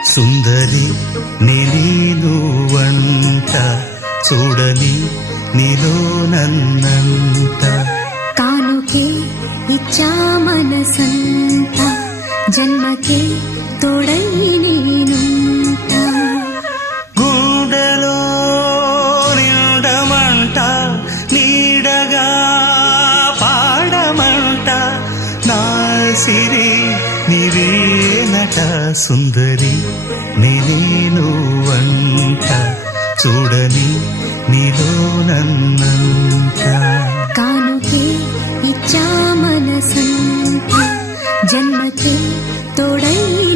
సుందరి నేను వంట చూడని నీలో నన్నంత కానుకే ఇచ్చా మనసంత జన్మకే తోడై నేనుంట గుండెలో నిండమంట నీడగా పాడమంట నా సిరి నీవేనట సుందరి నేను వంట చూడని నీలో నన్నంత కానుకే ఇచ్చా మనసంత జన్మకే తోడై